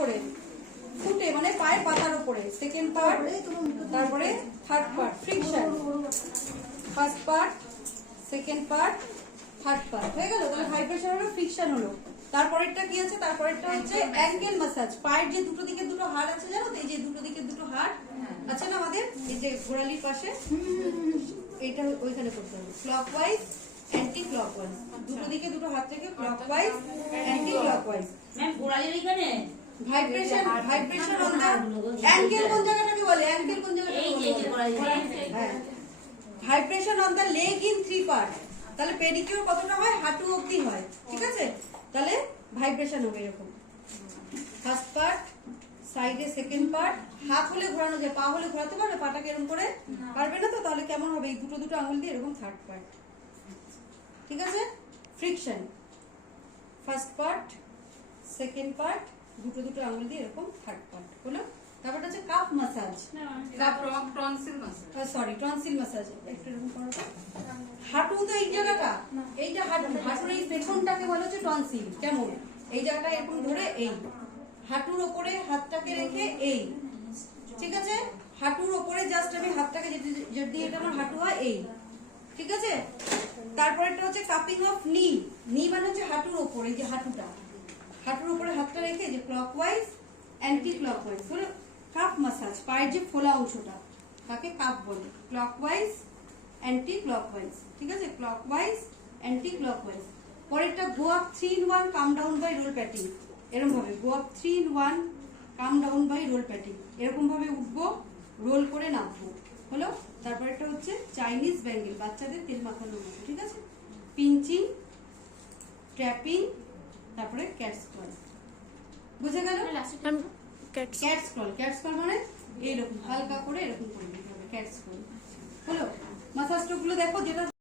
করে ফুটে মানে পায়ের পাতার উপরে সেকেন্ড পার্ট তারপরে third part friction first part second part third part হয়ে গেল? তাহলে ভাইব্রেশন হলো ফ্রিকশন হলো। তারপরেরটা কি আছে? তারপরেরটা হচ্ছে অ্যাঙ্গেল ম্যাসাজ পায়ের যে দুটো দিকে দুটো হাড় আছে জানো তো? এই যে দুটো দিকে দুটো হাড় আছে না আমাদের? এই যে গোড়ালির পাশে? এটা ওইখানে করতে হবে। ক্লকওয়াইজ অ্যান্টি ক্লকওয়াইজ দুটো দিকে দুটো হাত থেকে ক্লকওয়াইজ অ্যান্টি ক্লকওয়াইজ ম্যাম গোড়ালির এখানে vibration vibration on the angle কোন জায়গাটাকে বলে? অ্যাঙ্গেল কোন জায়গাটাকে গোড়ালির হ্যাঁ। Vibration on the leg in three part তাহলে পেডিকিউর কতটা হয়? হাঁটু অবধি হয়। ঠিক আছে? তাহলে ভাইব্রেশন হবে এরকম। ফার্স্ট পার্ট সাইডে সেকেন্ড পার্ট হাত হলে ঘোরানো যায় পা হলে ঘোরাতে পারবে? পাটাকে এরকম করে পারবে না তো? তাহলে কেমন হবে? এই দুটো দুটো আঙুল দিয়ে এরকম থার্ড পার্ট ঠিক আছে? Friction first part second part দুটো দুটো আঙুল দিয়ে এরকম থার্ড পার্ট হলো তারপরটা হচ্ছে cup massage sorry tonsil massage একটু এরকম করো। হাঁটু তো এই জায়গাটা। এইটা হাঁটু। হাঁটুর এই পেছনটাকে বলা হচ্ছে টনসিল কেমন? এই জায়গাটা এরকম ধরে এই। হাঁটুর ওপরে হাতটাকে রেখে এই। ঠিক আছে? হাঁটুর ওপরে জাস্ট আমি হাতটাকে যদি এটা আমার হাঁটু হয় এই। ঠিক আছে? তারপরেরটা হচ্ছে কাপিং অফ নি নি মানে হচ্ছে হাঁটুর ওপরে এই যে হাঁটুটা। হাঁটুর উপরে রেখে যে ক্লকওয়াইজ অ্যান্টি ক্লকওয়াইজ হলো কাপ মাসাজ পায়ের যে ফোলা অংশটা, তাকে কাপ বলে। ক্লকওয়াইজ অ্যান্টি ক্লকওয়াইজ ঠিক আছে? ক্লকওয়াইজ অ্যান্টি ক্লকওয়াইজ পরেরটা go up three in one come down by roll patting এরকম ভাবে go up three in one come down by roll patting এরকম ভাবে উঠবো রোল করে নামবো। হলো, তারপরেরটা হচ্ছে চাইনিজ ব্যাঙ্গেল বাচ্চাদের তেল মাখানোর মতো ঠিক আছে? পিঞ্চিং ট্র্যাপিং তারপরে ক্যাট স্ক্রল বুঝে গেল? ক্যাট স্ক্রল ক্যাট স্ক্রল মানে এইরকম হালকা করে এরকম করে দিতে হবে ক্যাট স্ক্রল হলো? মাথা স্ট্রোকগুলো দেখো যেটা